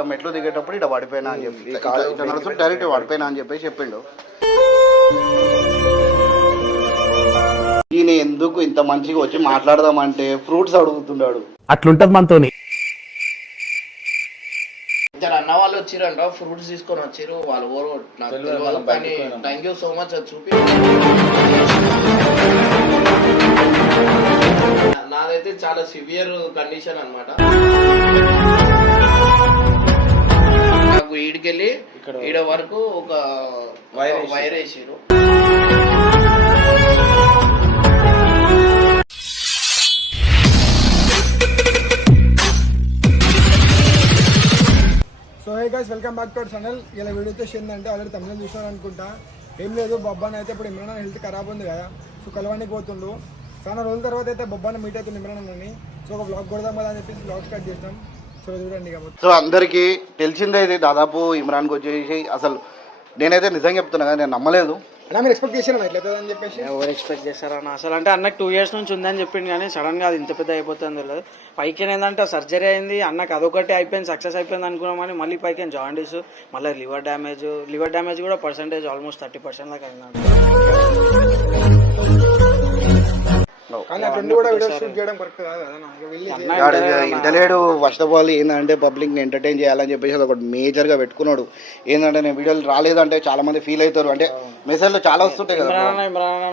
ఇట్లా మెట్లు దిగేటప్పుడు ఇట్లా పడిపోయినా అని చెప్పి ఇట్లా నడుస్తూ డైరెక్ట్ పడిపోయినా అని చెప్పేసి చెప్పిండు. ఈయన ఎందుకు ఇంత మంచిగా వచ్చి మాట్లాడదామంటే ఫ్రూట్స్ అడుగుతున్నాడు. అట్లుంటది మనతోని. ఇద్దరు అన్న వాళ్ళు వచ్చిరంట, ఫ్రూట్స్ తీసుకొని వచ్చారు. వాళ్ళు ఓరో నాకు తెలియదు కానీ థ్యాంక్ యూ సో మచ్. అది చూపి నాదైతే చాలా సివియర్ కండిషన్ అన్నమాట. నాకు ఈడికెళ్ళి ఈడ వరకు ఒక వైర్ వేసారు. So hey guys, welcome back to our channel. ఇలా వీడియో వచ్చేసి ఏంటంటే ఆల్రెడీ తమిళ చూసాను అనుకుంటా. ఏం లేదు, బొబ్బాన్ అయితే ఇప్పుడు ఇమ్రాన్ హెల్త్ ఖరాబ్ ఉంది కదా, సో కలవానికి పోతుండు. చాలా రోజుల తర్వాత అయితే బొబ్బాన్ మీట్ అవుతుంది ఇమ్రాన్ అని. సో ఒక బ్లాగ్ కొడదాం కదా అని చెప్పేసి బ్లాగ్ స్టార్ట్ చేసినాం. సో చూడండి కాబట్టి. సో అందరికీ తెలిసిందే ఇది దాదాపు ఇమ్రాన్కి వచ్చేసి అసలు నేనైతే నిజంగా చెప్తున్నా కదా, నేను నమ్మలేదు. అన్న మీరు ఎక్స్పెక్ట్ చేశాను ఎట్లయితే అని చెప్పేసి. ఎవరు ఎక్స్పెక్ట్ చేస్తారన్న అసలు? అంటే అన్నకు 2 years నుంచి ఉందని చెప్పింది కానీ సడన్ గా అది ఇంత పెద్ద అయిపోతుంది తెలియదు. పైకి ఏంటంటే సర్జరీ అయింది, అన్నకు అదొకటి అయిపోయింది, సక్సెస్ అయిపోయింది అనుకున్నాం. కానీ మళ్ళీ పైకి జాండీస్, మళ్ళీ లివర్ డ్యామేజ్ కూడా పర్సెంటేజ్ ఆల్మోస్ట్ 30% దాకా అయింది. ఇంటలేడు ఫస్ట్ ఆఫ్ ఆల్ ఏంటంటే పబ్లిక్ ని ఎంటర్టైన్ చేయాలని చెప్పేసి అది ఒకటి మేజర్ గా పెట్టుకున్నాడు. ఏంటంటే నేను వీడియోలు రాలేదంటే చాలా మంది ఫీల్ అవుతారు. అంటే మెసేజ్లు చాలా వస్తుంటాయి కదా,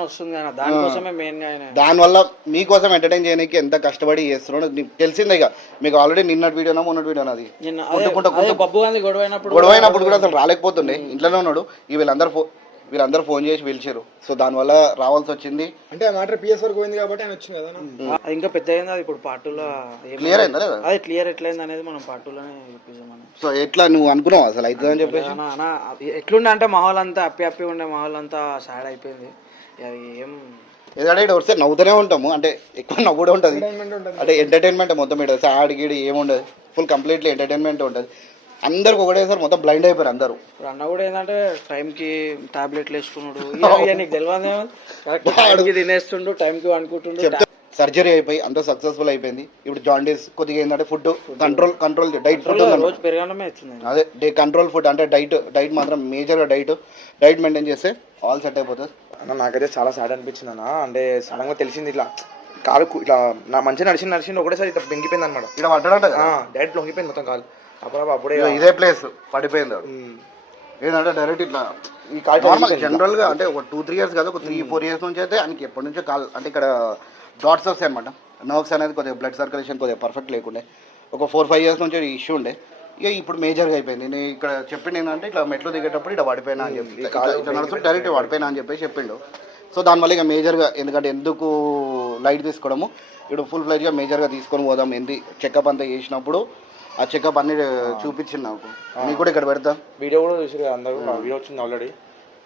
వస్తుంది కదా, దానికోసమే మెయిన్ గా. దానివల్ల మీకోసం ఎంటర్టైన్ చేయడానికి ఎంత కష్టపడి చేస్తున్నాడు తెలిసిందే. ఇక మీకు ఆల్రెడీ నిన్నటి వీడియోనా మొన్నటి వీడియోనా అది బబ్బు గాంధీ గొడవైనప్పుడు కూడా అసలు రాలేకపోతుండే, ఇంట్లోనే ఉన్నాడు. వీళ్ళందరూ ఫోన్ చేసి పిలిచారు. సో దానివల్ల రావాల్సి వచ్చింది. అంటే ఆ మ్యాటర్ పిఎస్ వరకు పోయింది కాబట్టి ఆయన వచ్చింది కదా. అది ఇంకా పెద్ద అయింది. అది ఇప్పుడు పార్ట్ 2లో క్లియర్ అయిందా లేదా? అది క్లియర్ ఎట్లయింది అనేది మనం పార్ట్ 2లోనే చూపిస్తాం. సో ఎట్లా నువ్వు అనుకున్నావు అసలు అవుతుందని చెప్పేసి? ఎట్లుండే అంటే మాహోల్ అంతా హ్యాపీ ఉండే, మాహోల్ అంతా సాడ్ అయిపోయింది. అది ఏం ఏదంటే వస్తే నవ్వుతూనే ఉంటాము, అంటే ఎక్కువ నవ్వు కూడా ఉంటుంది. అంటే ఎంటర్టైన్మెంట్ మొత్తం ఇక్కడ సాడ్ గీడి ఏముండదు, ఫుల్ కంప్లీట్లీ ఎంటర్టైన్మెంట్ ఉంటుంది. అందరికి ఒకటేసారి మొత్తం బ్లైండ్ అయిపోయారు అందరూ. అన్న కూడా ఏంటంటే టైంకి టాబ్లెట్లు వేసుకున్నాడు, నీకు తెలియదు తినేస్తుండు, టైంకి అనుకుంటుండు. సర్జరీ అయిపోయి అంతా సక్సెస్ఫుల్ అయిపోయింది. ఇప్పుడు జాండీస్ కొద్దిగా ఏంటంటే ఫుడ్ కంట్రోల్ డైట్ ఫుడ్ రోజు పెరగడమే అవుతుంది. అదే కంట్రోల్ ఫుడ్ అంటే డైట్ మాత్రం మేజర్గా డైట్ మెయింటైన్ చేస్తే ఆల్ సెట్ అయిపోతుంది. అన్న నాకైతే చాలా సాడ్ అనిపించింది అన్న. అంటే సడన్ గా తెలిసింది ఇట్లా కాలు ఇట్లా నా మంచిగా నడిచింది ఒకటేసారి ఇట్లా బెంగిపోయింది అనమాట. ఇలా పడ్డాడంట, డైరెక్ట్ లొంగిపోయింది మొత్తం కాలు. అప్పుడే ఇదే ప్లేస్ పడిపోయింది. ఏంటంటే డైరెక్ట్ ఇట్లా ఈ కాలు జనరల్ గా అంటే ఒక 2-3 years కాదు, ఒక 3-4 years నుంచి అయితే ఆయనకి ఎప్పటి నుంచో కాలు అంటే ఇక్కడ డాట్స్ వస్తాయి అనమాట. నర్వ్స్ అనేది కొద్దిగా బ్లడ్ సర్క్యులేషన్ కొద్దిగా పర్ఫెక్ట్ లేకుండే, ఒక 4-5 years నుంచి ఇష్యూ ఉండే. ఇక ఇప్పుడు మేజర్గా అయిపోయింది. నేను ఇక్కడ చెప్పింది ఏంటంటే ఇట్లా మెట్లు దిగేటప్పుడు ఇట్లా పడిపోయినా అని చెప్పి ఇట్లా నడుస్తూ డైరెక్ట్ పడిపోయినా అని చెప్పేసి చెప్పిండు. సో దానివల్ల ఇక మేజర్గా ఎందుకంటే ఎందుకు లైట్ తీసుకోవడము, ఇప్పుడు ఫుల్ ఫ్లెడ్జ్గా మేజర్గా తీసుకొని పోదాం. ఏంటి చెకప్ అంతా చేసినప్పుడు ఆ చెకప్ అన్ని చూపించింది నాకు. మీకు కూడా ఇక్కడ పెడతా వీడియో కూడా చూసారు కదా అందరూ, వీడియో వచ్చింది ఆల్రెడీ.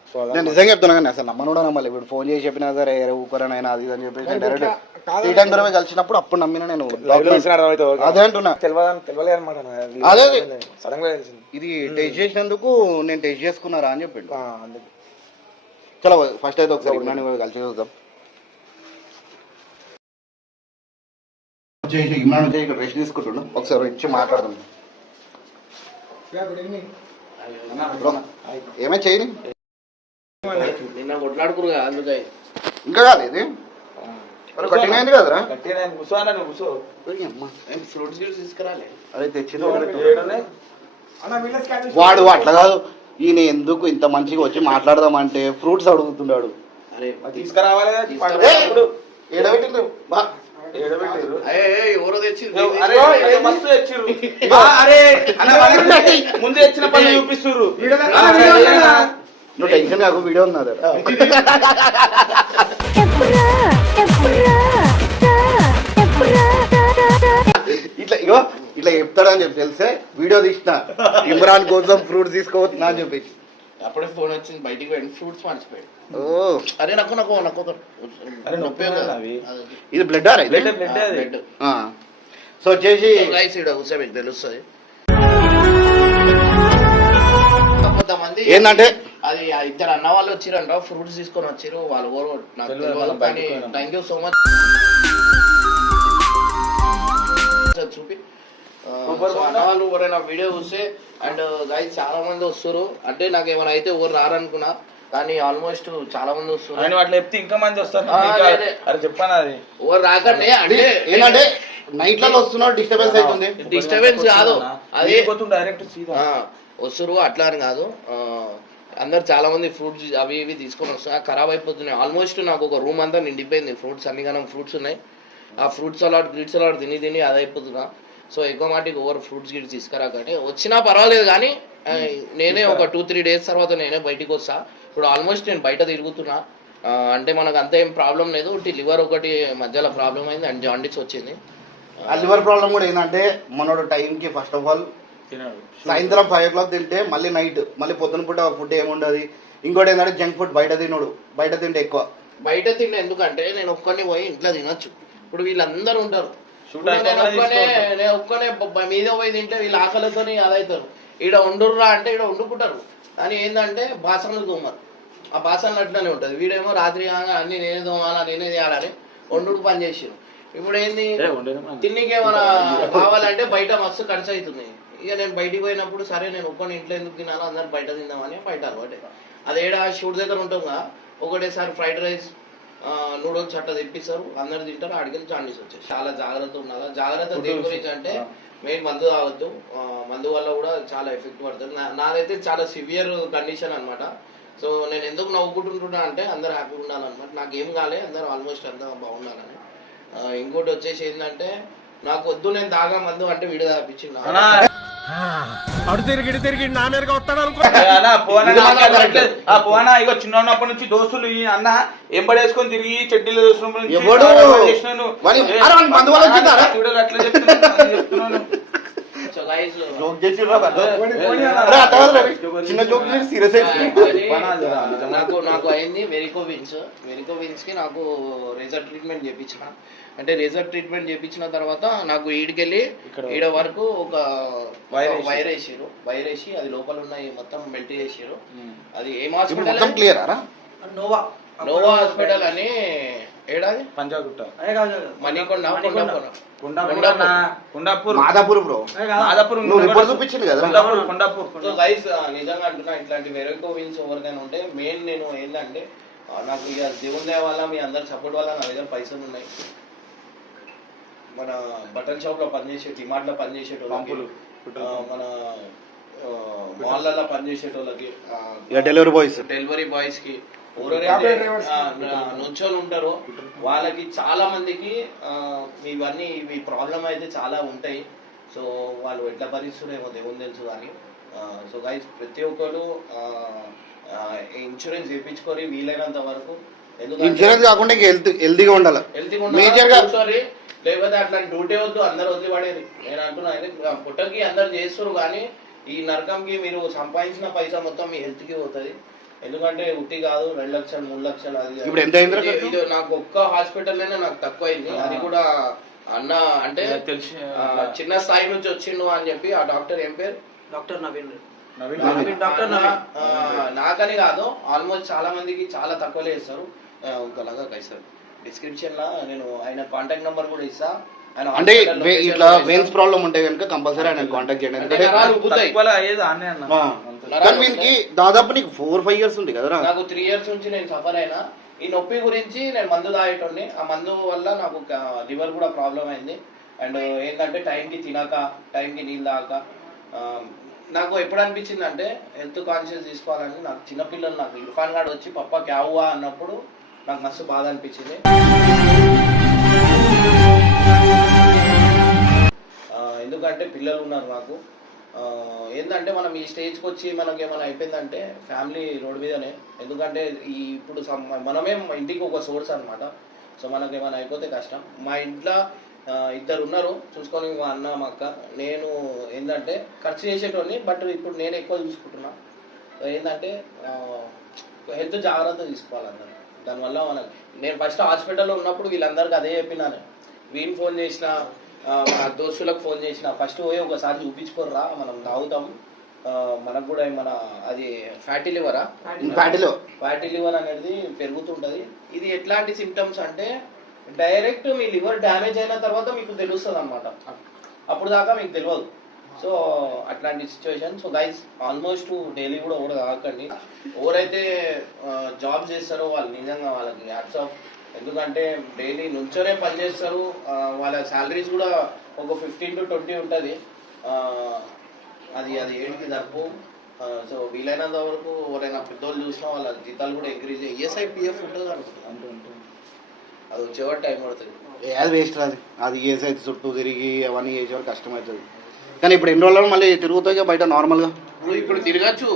సో నేను నిజంగా చెప్తున్నా కానీ అసలు నమ్మను కూడా నమ్మాలి. ఇప్పుడు ఫోన్ చేసి చెప్పినా సరే ఊకరనైనా అది అని చెప్పేసి డైరెక్ట్ 3 times కలిసినప్పుడు అప్పుడు నమ్మినా నేను. అదే అంటున్నా, తెలియలేదు అనమాట. అదే సడన్ గా తెలిసింది. ఇది టెస్ట్ చేసినందుకు నేను టెస్ట్ చేసుకున్నారా అని చెప్పిండు. చలో ఫస్ట్ అయితే ఒకసారి ఇమ్రాన్ కలిసి చూద్దాం. ఇమ్రాన్ వచ్చి ఇక్కడ రెస్ట్ తీసుకుంటుండు, ఒకసారి ఇచ్చి మాట్లాడదాం. ఏమే చేయని నిన్న కొట్లాడుకురు అందుకే ఇంకా కాలేదు, కట్టిన అయింది కదరా. ఫ్రూట్స్ తీసుకురాలే అదే తెచ్చింది. వాడు అట్లా కాదు, ఈయన ఎందుకు ఇంత మంచిగా వచ్చి మాట్లాడదామంటే ఫ్రూట్స్ అడుగుతున్నాడు. తీసుకురావాలి ఏడబెట్టింది ఎవరో తెచ్చింది ముందు తెచ్చిన పని చూపిస్తున్నారు. నువ్వు టెన్షన్ కాకు, వీడియో ఉన్నది. ఇట్లా ఇగో ఇట్లా చెప్తాడని చెప్పి తెలిసే వీడియో తీసిన, ఇమ్రాన్ కోసం ఫ్రూట్స్ తీసుకోవచ్చునా అని చెప్పేసి. అప్పుడే ఫోన్ వచ్చింది, బయటికి పోయి ఫ్రూట్స్ మర్చిపోయాడు. అరే నాకు ఇది బ్లడ్ బ్లడ్. సో వచ్చేసి మీకు తెలుస్తుంది కొంతమంది ఏంటంటే అది ఇద్దరు అన్న వాళ్ళు వచ్చిరంట, ఫ్రూట్స్ తీసుకొని వచ్చారు. వాళ్ళు ఓరో నాకు తెలియదు కానీ థ్యాంక్ యూ సో మచ్. చూపి అన్న వాళ్ళు ఎవరైనా వీడియో చూస్తే అండ్ గైస్ చాలా మంది వస్తారు. అంటే నాకు ఏమైనా అయితే ఎవరు రారనుకున్నా, కానీ ఆల్మోస్ట్ చాలా మంది వస్తున్నారు. అట్లా చెప్తే ఇంకా మంది వస్తారు. అరే చెప్పాను అది ఎవరు రాకండి అంటే ఏంటంటే నైట్ లలో వస్తున్నారు, డిస్టర్బెన్స్ అవుతుంది. డిస్టర్బెన్స్ కాదు, అదే డైరెక్ట్ వస్తురు అట్లా అని కాదు. అందరు చాలా మంది ఫ్రూట్స్ అవి ఇవి తీసుకొని వస్తున్నారు, ఖరాబ్ అయిపోతున్నాయి. ఆల్మోస్ట్ నాకు ఒక రూమ్ అంతా నిండిపోయింది ఫ్రూట్స్, అన్నిగానం ఫ్రూట్స్ ఉన్నాయి. ఆ ఫ్రూట్స్ అలాట్ గ్రీట్స్ అలాట్ తిని అదే అయిపోతున్నా. సో ఎక్కువ మాటికి ఓవర్ ఫ్రూట్స్ గిట్స్ తీసుకురాకండి. వచ్చినా పర్వాలేదు, కానీ నేనే ఒక 2-3 డేస్ తర్వాత నేనే బయటికి వస్తా. ఇప్పుడు ఆల్మోస్ట్ నేను బయట తిరుగుతున్నా. అంటే మనకు అంత ఏం ప్రాబ్లం లేదు, ఒకటి లివర్ ఒకటి మధ్యలో ప్రాబ్లం అయింది అండ్ జాండిస్ వచ్చింది. ఆ లివర్ ప్రాబ్లం కూడా ఏంటంటే మనోడు టైంకి ఫస్ట్ ఆఫ్ ఆల్ సాయంత్రం 5 o'clock తింటే మళ్ళీ నైట్ మళ్ళీ పొద్దున పూట ఫుడ్ ఏముండదు. ఇంకోటి ఏంటంటే జంక్ ఫుడ్ బయట తినడు, బయట తింటే ఎక్కువ. బయట తింటే ఎందుకంటే నేను ఒక్కని పోయి ఇంట్లో తినొచ్చు. ఇప్పుడు వీళ్ళందరూ ఉంటారు, నేను ఒక్కనే మీద పోయి తింటే వీళ్ళు ఆకలితో అదవుతారు. ఈడ వండుర్రా అంటే ఈడ వండుకుంటారు, కానీ ఏంటంటే బాసనలు తోమరు. ఆ బాసనలు అట్లనే ఉంటుంది. వీడేమో రాత్రి కాగా అన్ని నేనే తోమాలా నేనే చేయాలని వండుకు పని చేసారు. ఇప్పుడు ఏంది తిన్నికేమైనా కావాలంటే బయట మస్తు ఖర్చు అవుతుంది. ఇక నేను బయటికి పోయినప్పుడు సరే నేను ఒక్కని ఇంట్లో ఎందుకు తినాలో అందరు బయట తిందామని బయట అలవాటే. అదేడా షూట్ దగ్గర ఉంటుందా ఒకటేసారి ఫ్రైడ్ రైస్ నూడిల్స్ అట్లా తెప్పిస్తారు, అందరు తింటారు, అడిగిన జాండీస్ వచ్చేసి. చాలా జాగ్రత్త ఉండాలి. జాగ్రత్త దేని గురించి అంటే మెయిన్ మందు తాగొద్దు. మందు వల్ల కూడా చాలా ఎఫెక్ట్ పడుతుంది. నాదైతే చాలా సివియర్ కండిషన్ అనమాట. సో నేను ఎందుకు నవ్వుకుంటుంటున్నా అంటే అందరు హ్యాపీగా ఉండాలన్నమాట. నాకు ఏం కాలే, అందరూ ఆల్మోస్ట్ అంతా బాగుండాలని. ఇంకోటి వచ్చేసి ఏంటంటే నాకు వద్దు నేను తాగా మందు అంటే వీడు తాపించింది. అడు తిరిగి నా మీదగా వస్తాడు అనుకో. పోనా ఇక చిన్న ఉన్నప్పటి నుంచి దోస్తులు అన్న ఎంబడేసుకొని తిరిగి చెడ్డీలు అట్లా చెప్తున్నాను. సో గైస్ నాకు అయింది వెరికోవిన్స్ కి నాకు రేజర్ ట్రీట్మెంట్ చేయించిన. అంటే రేజర్ ట్రీట్మెంట్ చేయించిన తర్వాత నాకు ఈడికెళ్ళి ఈడ వరకు ఒక వైర్ వేసి అది లోపల ఉన్నాయి మొత్తం మెల్ట్ చేసారు. అది ఏం హాస్పిటల్ క్లియర్ నోవా హాస్పిటల్ అని ఏడాది పంజాగుట్ట మణికొండ మాదాపూర్ బ్రో, నువ్వు రిపోర్ట్ చూపించింది కదా. సో గైస్ నిజంగా అంటున్నా, ఇట్లాంటి వెరికోవిన్స్ ఎవరికైనా ఉంటే మెయిన్ నేను ఏంటంటే నాకు ఇక దేవుని దయ వల్ల మీ అందరి సపోర్ట్ వల్ల నా దగ్గర పైసలు ఉన్నాయి. మన బటన్ షాప్ లో పనిచేసే, డిమార్ట్ లో పనిచేసేటోళ్ళకి, మన మాల్లలో పనిచేసేటోళ్ళకి, డెలివరీ బాయ్స్ కి, నుంచొని ఉంటారు వాళ్ళకి చాలా మందికి ఇవన్నీ ఇవి ప్రాబ్లం అయితే చాలా ఉంటాయి. సో వాళ్ళు ఎట్లా భరిస్తున్నారేమో దేవుని తెలుసు. కానీ సో గైస్ ప్రతి ఒక్కరు ఇన్సూరెన్స్ చేయించుకొని వీలైనంత వరకు, ఇన్సూరెన్స్ కాకుండా హెల్తీగా ఉండాలి. సారీ లేకపోతే అట్లాంటి డ్యూటీ వద్దు, అందరు వదిలిపడేది. నేను అంటున్నా పుట్టకి అందరు చేస్తారు, కానీ ఈ నరకంకి మీరు సంపాదించిన పైసా మొత్తం మీ హెల్త్ కి పోతుంది. ఎందుకంటే ఉట్టి కాదు 2 లక్షలు 3 లక్షలు అది ఇది నాకు ఒక్క హాస్పిటల్లోనే నాకు తక్కువ అయింది. అది కూడా అన్న అంటే చిన్న స్థాయి నుంచి వచ్చిండు అని చెప్పి ఆ డాక్టర్ ఏం పేరు డాక్టర్ నవీన్. నాకని కాదు, ఆల్మోస్ట్ చాలా మందికి చాలా తక్కువలే ఇస్తారు. ఇంకోలాగా కైసారు డిస్క్రిప్షన్ లా నేను ఆయన కాంటాక్ట్ నెంబర్ కూడా ఇస్తా. అంటే ఇట్లా వెయిన్స్ ప్రాబ్లం ఉంటే కనుక కంపల్సరీ ఆయన కాంటాక్ట్ చేయండి. వీనికి దాదాపు నీకు 4-5 years ఉంది కదా. నాకు 3 years నుంచి నేను సఫర్ అయినా. ఈ నొప్పి గురించి నేను మందు తాగేటోని, ఆ మందు వల్ల నాకు లివర్ కూడా ప్రాబ్లం అయింది. అండ్ ఏంటంటే టైంకి తినక, టైంకి నీళ్ళు తాగక. నాకు ఎప్పుడు అనిపించింది అంటే హెల్త్ కాన్షియస్ తీసుకోవాలని. నాకు చిన్నపిల్లలు, నాకు ఇర్ఫాన్ గాడు వచ్చి పప్పా క్యావువా అన్నప్పుడు నాకు మస్తు బాధ అనిపించింది. ఎందుకంటే పిల్లలు ఉన్నారు నాకు. ఏంటంటే మనం ఈ స్టేజ్కి వచ్చి మనకి ఏమైనా అయిపోయిందంటే ఫ్యామిలీ రోడ్ మీదనే. ఎందుకంటే ఇప్పుడు మనమే ఇంటికి ఒక సోర్స్ అనమాట. సో మనకి ఏమైనా అయిపోతే కష్టం. మా ఇంట్లో 2 ఉన్నారు చూసుకొని, మా అన్న మా అక్క. నేను ఏంటంటే ఖర్చు చేసేటోని, బట్ ఇప్పుడు నేను ఎక్కువ చూసుకుంటున్నా. ఏంటంటే హెల్త్ జాగ్రత్త తీసుకోవాలన్నారు. దానివల్ల మనకి నేను ఫస్ట్ హాస్పిటల్లో ఉన్నప్పుడు వీళ్ళందరికీ అదే చెప్పినాను. వీళ్ళు ఫోన్ చేసిన, మా దోస్తులకు ఫోన్ చేసిన, ఫస్ట్ పోయి ఒకసారి చూపించుకోర్రా, మనం తాగుతాం, మనకు కూడా ఏమన్నా అది ఫ్యాటీ లివర్ అనేది పెరుగుతుంటది. ఇది ఎట్లాంటి సిమ్టమ్స్ అంటే డైరెక్ట్ మీ లివర్ డ్యామేజ్ అయిన తర్వాత మీకు తెలుస్తుంది అనమాట. అప్పుడు దాకా మీకు తెలియదు. సో అట్లాంటి situation. So guys almost daily కూడా ఎవరు కాకండి. ఎవరైతే జాబ్ చేస్తారో వాళ్ళు నిజంగా వాళ్ళకి హ్యాట్స్ ఆఫ్. ఎందుకంటే డైలీ నుంచోనే పని చేస్తారు. వాళ్ళ శాలరీస్ కూడా ఒక 15 to 20 ఉంటుంది. అది ఏంటి తప్పు. సో వీలైనంత వరకు ఎవరైనా పెద్దోళ్ళు చూసినా వాళ్ళ జీతాలు కూడా ఎంకరేజ్ ఈఎస్ఐ పిఎఫ్ ఉంటుంది అనుకుంటున్నాను. అది వచ్చేవాడు టైం పడుతుంది. అది వేస్ట్ రాదు. అది ఏజ్ అయితే చుట్టూ తిరిగి అవన్నీ చేసే వరకు కష్టమవుతుంది. కానీ ఇప్పుడు ఎన్ని రోజులు మళ్ళీ తిరుగుతాయి బయట నార్మల్గా. ఇప్పుడు తిరగచ్చు,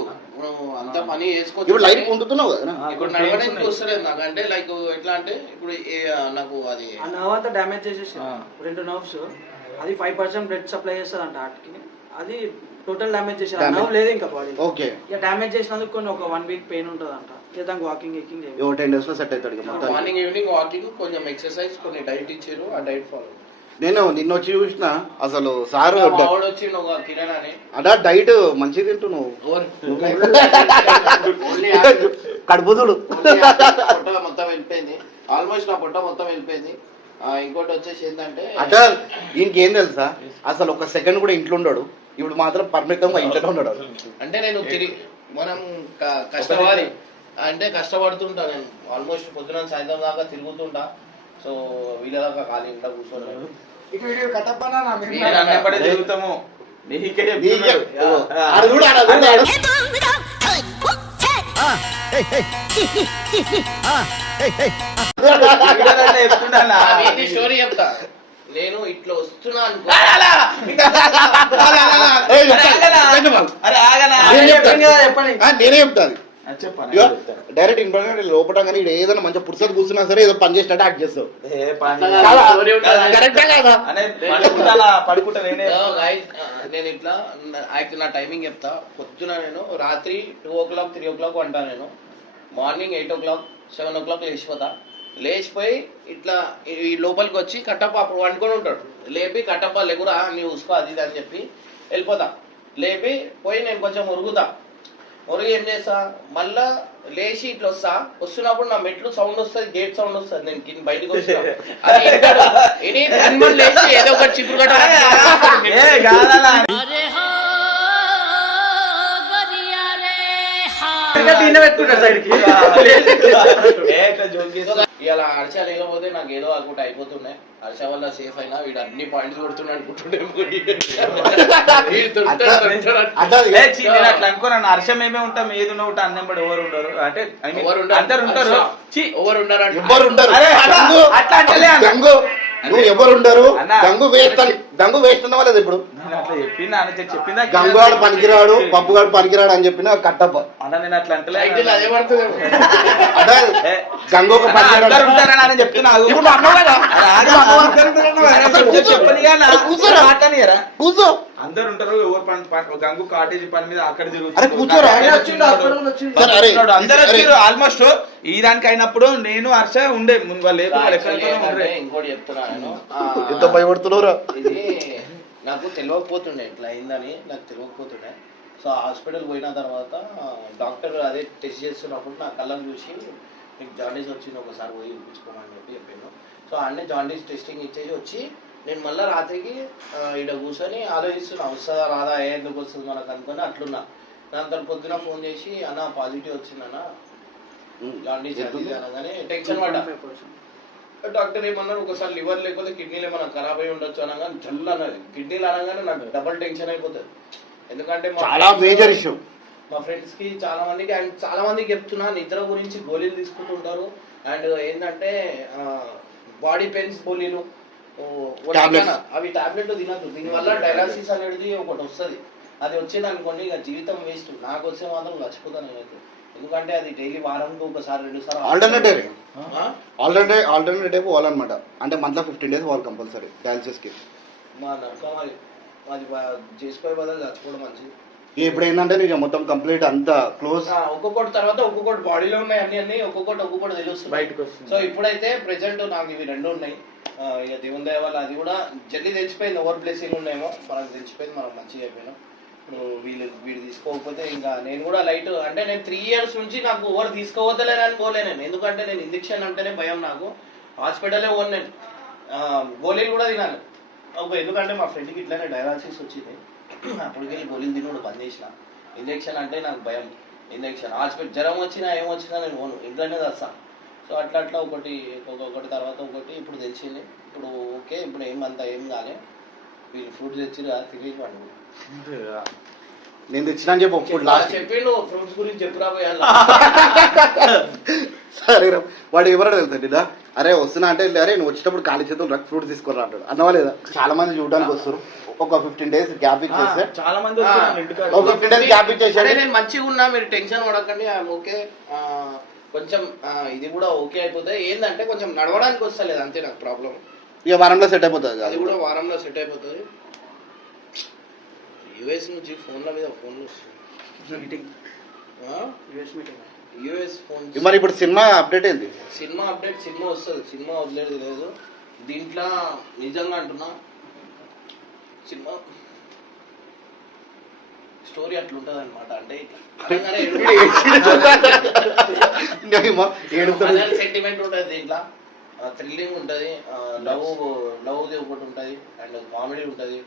అంత పని చేసుకోవచ్చు. ఇప్పుడు లైఫ్ పొందుతున్నావు కదా. ఇప్పుడు నడవడానికి వస్తలేదు నాకు. అంటే లైక్ ఎట్లా అంటే ఇప్పుడు నాకు అది ఆ నర్వ్ అంతా డ్యామేజ్ చేసేసి 2 నర్వ్స్, అది 5% బ్లడ్ సప్లై చేస్తుంది అంట హార్ట్కి. అది టోటల్ డ్యామేజ్ చేసి నర్వ్ లేదు ఇంకా బాడీ. ఓకే. ఇక డ్యామేజ్ చేసినందుకు కొన్ని ఒక 1 week పెయిన్ ఉంటుంది అంట. ఇక దానికి వాకింగ్ 10 days లో సెట్ అవుతాడు. మార్నింగ్ ఈవినింగ్ వాకింగ్, కొంచెం ఎక్సర్సైజ్, కొన్ని డైట్ ఇచ్చారు. ఆ డైట్ ఫాలో. నేను నిన్న వచ్చి చూసిన అసలు సార్ వచ్చి కిరణ్ అని అడా డైట్ మంచిగా తింటున్నావు. కడుపుతుడు పొట్ట మొత్తం వెళ్ళిపోయింది. ఆల్మోస్ట్ నా పొట్ట మొత్తం వెళ్ళిపోయింది. ఇంకోటి వచ్చేసి ఏంటంటే అట ఇంకేం తెలుసా, అసలు ఒక సెకండ్ కూడా ఇంట్లో ఉండడు. ఇప్పుడు మాత్రం పర్ఫెక్ట్గా ఇంట్లో ఉన్నాడు. అంటే నేను మనం కష్టపడి అంటే కష్టపడుతుంటా. నేను ఆల్మోస్ట్ పొద్దున సాయంత్రం దాకా తిరుగుతుంటా. సో వీళ్ళ దాకా ఖాళీ ఇంట్లో కూర్చోలేదు. తిరుగుతాము. స్టోరీ చెప్తా. నేను ఇట్లా వస్తున్నా అనుకో, నేనే చెప్తాను డైరెక్ట్ ఇంపార్టెంట్ లోపల. కానీ ఏదైనా మంచిగా పురుషులు కూర్చున్నా సరే ఏదో పని చేసినట్టు యాక్ట్ చేస్తావు. నేను ఇట్లా నా టైమింగ్ చెప్తా. పొద్దున నేను రాత్రి 2 o'clock 3 o'clock వంటా. నేను మార్నింగ్ 8 o'clock 7 o'clock లేచిపోతా. లేచిపోయి ఇట్లా ఈ లోపలికి వచ్చి కట్టప్ప అప్పుడు వండుకొని ఉంటాడు. లేపి కట్టప్ప లేకురా నీవు చూసుకో అది ఇది అని చెప్పి వెళ్ళిపోతా. లేపి పోయి నేను కొంచెం ఉరుగుతా. ఉరిగి ఏం చేస్తా, మళ్ళా లేచి ఇట్లా వస్తున్నప్పుడు నా మెట్లు సౌండ్ వస్తుంది, గేట్ సౌండ్ వస్తుంది. నేను బయటకు వస్తా. లేచి ఏదో ఒకటి చిప్పుడు ఇలా హర్ష లేకపోతే నాకు ఏదో అనుకుంటే అయిపోతున్నాయి. హర్ష వల్ల సేఫ్ అయినా వీడు అన్ని పాయింట్స్ కొడుతున్నాడు అనుకుంటుండే. అట్లా అనుకోను. హర్షం ఏమే ఉంటాం, ఏది ఉన్నట్టు అన్నెంబడి ఎవరు ఉండరు. అంటే అందరు ఉంటారు, ఎవరు ఉండరు. అట్లా అంటే నువ్వు ఎవరు ఉండరు. గంగు వేస్ట్ అన్న వాళ్ళది. ఇప్పుడు అట్లా చెప్పిందా గంగుగాడు పనికిరాడు, పప్పుగాడు పనికిరాడు అని చెప్పిన కట్టప్ప అన్న. నేను అట్లా అంటే అదే పడుతుంది. గంగు ఉంటారని చెప్తున్నా. కూర్చో. అందరు ఉంటారు. ఎవరు పని గంగు కాటేజీ పని మీద అక్కడ అందరూ ఆల్మోస్ట్ ఈ దానికి అయినప్పుడు నేను హర్ష ఉండే వాళ్ళు ఇంకోటి చెప్తున్నా. నేను ఎంత భయపడుతున్నారా. ఇది నాకు తెలియకపోతుండే ఇట్లా అయిందని. నాకు తెలియకపోతుండే. సో హాస్పిటల్ పోయిన తర్వాత డాక్టర్ అదే టెస్ట్ చేస్తున్నప్పుడు నా కళ్ళను చూసి నీకు జాండీస్ వచ్చింది, ఒకసారి పోయి చూపించుకోమని చెప్పాను. సో అన్నీ జాండీస్ టెస్టింగ్ ఇచ్చేసి వచ్చి నేను మళ్ళీ రాత్రికి ఇక్కడ కూర్చొని ఆలోచిస్తున్నా, వస్తుందా రాదా, ఎందుకు వస్తుంది మనకు అనుకుని అట్లున్నా. దాని తర్వాత పొద్దున ఫోన్ చేసి అన్న పాజిటివ్ వచ్చిందన్న జాండీస్ అనగానే టెన్షన్ పడ్డా. డాక్టర్ ఏమన్నారు, ఒకసారి లివర్ లేకపోతే కిడ్నీలు ఏమన్నా ఖరాబ్ అయి ఉండొచ్చు అనగానే జల్లు అన్నది. కిడ్నీలు అనగానే నాకు డబల్ టెన్షన్ అయిపోతుంది. ఎందుకంటే చాలా మేజర్ ఇష్యూ. మా ఫ్రెండ్స్ కి చాలా మందికి అండ్ చాలా మందికి చెప్తున్నా నిద్ర గురించి గోళీలు తీసుకుంటుంటారు. అండ్ ఏంటంటే బాడీ పెయిన్స్ గోళీలు అవి టాబ్లెట్ తినద్దు. దీనివల్ల డయాలసిస్ అనేది ఒకటి వస్తుంది. అది వచ్చేది అనుకోండి ఇక జీవితం వేస్ట్. నాకు వచ్చే మాత్రం చచ్చిపోతాను నేనైతే. ఎందుకంటే అది డైలీ వారానికి ఒకసారి 2 సార్లు ఆల్టర్నేటివ్ పోవాలన్నమాట. అంటే మంత్లో 15 days పోవాలి కంపల్సరీ డయాలసిస్ కి. మా నరకం అది చేసుకోవే బదులు చచ్చిపోవడం మంచిది. ఇప్పుడు ఏంటంటే నీకు మొత్తం కంప్లీట్ అంతా క్లోజ్. ఒక్కొక్కటి తర్వాత ఒక్కొక్కటి బాడీలో ఉన్నాయి అన్ని ఒక్కొక్కటి తెలుస్తుంది బయటకు వస్తుంది. సో ఇప్పుడైతే ప్రెసెంట్ నాకు ఇవి 2 ఉన్నాయి. ఇక దేవుని దయ వల్ల అది కూడా జల్దీ తెలిసిపోయింది. ఓవర్ బ్లెస్సింగ్ ఉన్నాయేమో మనకు తెలిసిపోయింది. మనం మంచిగా అయిపోయినాం. ఇప్పుడు వీడు తీసుకోకపోతే ఇంకా నేను కూడా లైట్. అంటే నేను 3 years నుంచి నాకు ఓవర్ తీసుకోవద్దలేనని పోలే నేను. ఎందుకంటే నేను ఇంజక్షన్ అంటేనే భయం నాకు. హాస్పిటలే పోను నేను. గోళీలు కూడా తినాలి. ఎందుకంటే మా ఫ్రెండ్కి ఇట్లానే డయాలసిస్ వచ్చింది, అప్పటికి గోళీలు తినడు బంద్ చేసిన. ఇంజెక్షన్ అంటే నాకు భయం, ఇంజెక్షన్ హాస్పిటల్ జ్వరం వచ్చినా ఏమొచ్చినా నేను పోను, ఇంట్లోనే తెస్తా. సో అట్లా అట్లా ఒకటి తర్వాత ఒకటి ఇప్పుడు తెచ్చింది. ఇప్పుడు ఓకే, ఇప్పుడు ఏం కాలే. వీళ్ళు ఫ్రూట్స్ తెచ్చిరా తిరిగి పండు నేను తెచ్చినా చెప్పు ఇప్పుడు లాస్ట్ చెప్పిండు ఫ్రూట్స్ గురించి చెప్పురా పోయాల. సరే వాడు ఎవరో తెలుసా, అరే వస్తున్నా అంటే అరే నువ్వు వచ్చేటప్పుడు ఖాళీ చేతులు రక్ ఫ్రూట్ తీసుకురా అంటాడు. అన్నవా లేదా? చాలా మంది చూడడానికి వస్తారు, ఒక 15 days గ్యాప్ ఇచ్చేస్తే చాలా మంది ఒక 15 days గ్యాప్ ఇచ్చేసాడు. నేను మంచిగా ఉన్నా, మీరు టెన్షన్ పడకండి, ఓకే. కొంచెం ఇది కూడా ఓకే అయిపోతుంది. ఏంటంటే కొంచెం నడవడానికి వస్తలేదు అంతే నాకు ప్రాబ్లం. ఇక వారంలో సెట్ అయిపోతుంది, అది కూడా వారంలో సెట్ అయిపోతుంది. యూఎస్ నుంచి ఫోన్ల మీద ఫోన్లు వస్తుంది, యూఎస్ ఫోన్. మరి ఇప్పుడు సినిమా అప్డేట్ ఏంది? సినిమా అప్డేట్, సినిమా వస్తుంది, సినిమా వదిలేదు లేదు. దీంట్లో నిజంగా అంటున్నా, సినిమా స్టోరీ అట్లుంటది అనమాట. అంటే సెంటిమెంట్ ఉంటుంది దీంట్లో, థ్రిల్లింగ్ ఉంటుంది, లవ్ది ఒకటి ఉంటుంది, అండ్ కామెడీ ఉంటుంది.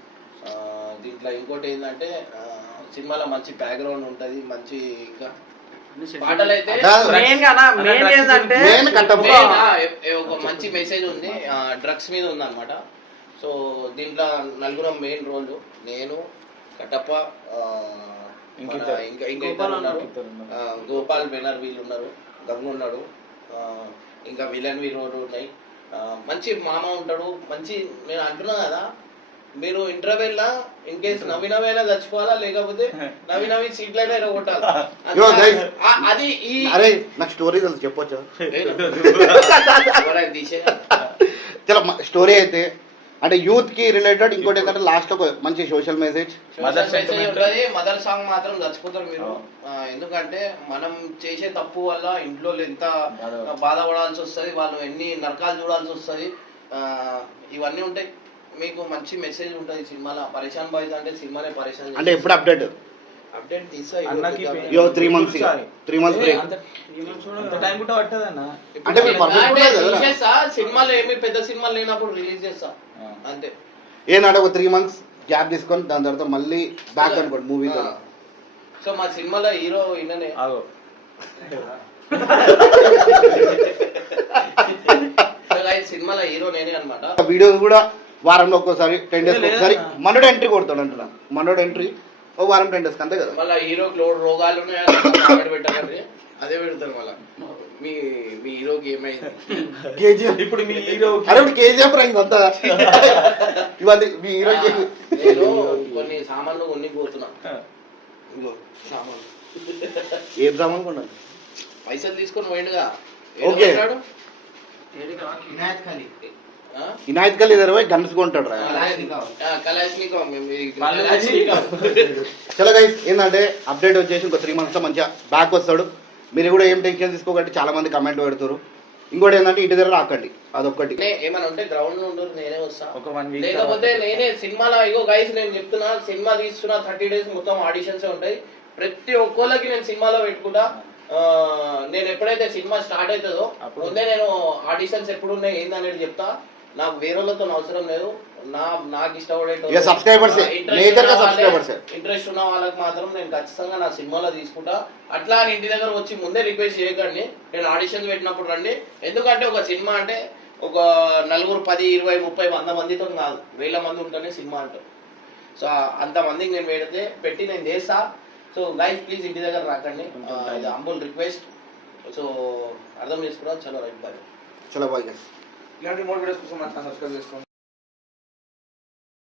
దీంట్లో ఇంకోటి ఏంటంటే సినిమాలో మంచి బ్యాక్గ్రౌండ్ ఉంటుంది, మంచి ఇంకా పాటలు అయితే ఒక మంచి మెసేజ్ ఉంది, డ్రగ్స్ మీద ఉంది అనమాట. సో దీంట్లో నలుగురం మెయిన్ రోల్, నేను, కట్టప్ప, ఇంకా ఇద్దరు ఉన్నారు, గోపాల్ బెనర్ వీళ్ళు ఉన్నారు, గంగు ఉన్నాడు, ఇంకా విలన్ వీ రోడ్ ఉన్నాయి. మంచి మామ ఉంటాడు. మంచి నేను అంటున్నా కదా, మీరు ఇంటర్వెల్ లా ఇన్ కేసు నవ్వినవైనా చచ్చిపోవాలా, లేకపోతే నవ్వి సీట్లైనా కొట్టాలా. అది ఈ అరే నాకు స్టోరీ తెలుసు, చెప్పొచ్చా? తీసే చాలా స్టోరీ అయితే అంటే యూత్ కి రిలేటెడ్. ఇంకోటి ఏంటంటే లాస్ట్ ఒక మంచి సోషల్ మెసేజ్ ఉంటుంది. మదర్ సాంగ్ మాత్రం చచ్చిపోతారు మీరు, ఎందుకంటే మనం చేసే తప్పు వల్ల ఇంట్లో ఎంత బాధపడాల్సి వస్తుంది, వాళ్ళు ఎన్ని నరకాలు చూడాల్సి వస్తుంది, ఇవన్నీ ఉంటాయి. మీకు మంచి మెసేజ్ ఉంటుంది సినిమాలో. పరేషాన్ బాయ్స్ అంటే సినిమానే పరేషాన్. అంటే ఎప్పుడు అప్డేట్ తీసా 3 months బ్రేక్ అంటే సినిమాలో ఏమి పెద్ద సినిమాలు లేనప్పుడు రిలీజ్ చేస్తా అంతే. ఏంటంటే ఒక 3 months గ్యాప్ తీసుకొని దాని తర్వాత మళ్ళీ బ్యాక్ అనుకోండి మూవీ. సో మా సినిమాలో హీరో ఈయననే. సినిమాలో హీరో నేనే అనమాట. వీడియోస్ కూడా వారంలో ఒక్కోసారి 10 days ఒకసారి మనోడు ఎంట్రీ కొడతాడు అంటున్నా. మనోడు ఎంట్రీ ఓ వారం 10 days అంతే కదా. మళ్ళీ హీరోకి రోగాలు పెట్టాలి, అదే పెడతారు. మళ్ళీ మీ హీరోకి ఏమైంది? కేజీఎఫ్ ఇప్పుడు మీ హీరో అరే కేజీఎఫ్ రంగ్ అంతా ఇవన్నీ మీ హీరోకి. నేను కొన్ని సామాన్లు కొన్ని పోతున్నా. సామాన్లు ఏం సామాన్ కొన్నాను? పైసలు తీసుకొని పోయిండుగా. ఓకే ఇనాయత్ ఖాళీ ఇద్దరు గన్స్ కొంటాడు రా. చలో గైస్, ఏంటంటే అప్డేట్ వచ్చేసి ఇంకో 3 months మంచిగా బ్యాక్ వస్తాడు. మీరు కూడా ఏం టెన్షన్ తీసుకోకండి, చాలా మంది కమెంట్ పెడతారు. ఇంకోటి ఏంటంటే ఇంటి దగ్గర రాకండి, అదొక్కటి. ఏమన్నా ఉంటే గ్రౌండ్ లో ఉండరు, నేనే వస్తా. లేకపోతే నేనే సినిమాలో ఇగో గైస్ నేను చెప్తున్నా, సినిమా తీస్తున్నా 30 days మొత్తం ఆడిషన్స్ ఉంటాయి. ప్రతి ఒక్కళ్ళకి నేను సినిమాలో పెట్టుకుంటా. నేను ఎప్పుడైతే సినిమా స్టార్ట్ అవుతుందో ముందే నేను ఆడిషన్స్ ఎప్పుడు ఉన్నాయి ఏందనేది చెప్తా. నాకు వేరే వాళ్ళతో అవసరం లేదు, నాకు ఇష్టపడే ఇంట్రెస్ట్ ఉన్న వాళ్ళకి మాత్రం నేను ఖచ్చితంగా నా సినిమాలో తీసుకుంటా. అట్లా అని ఇంటి దగ్గర వచ్చి ముందే రిక్వెస్ట్ చేయకండి, నేను ఆడిషన్స్ పెట్టినప్పుడు రండి. ఎందుకంటే ఒక సినిమా అంటే ఒక 4, 10, 20, 30, 100 మందితో కాదు, 1000 మంది ఉంటేనే సినిమా అంటారు. సో అంతమందికి నేను పెట్టి నేను చేస్తా. సో గైస్ ప్లీజ్ ఇంటి దగ్గర రాకండి, ఇది హంబుల్ రిక్వెస్ట్. సో అర్థం చేసుకున్నాం. చలో రైట్ బాయ్. చలో బాయ్ గైస్. ఇలాంటి మోర్ వీడియోస్ కోసం సబ్స్క్రైబ్ చేసుకోండి.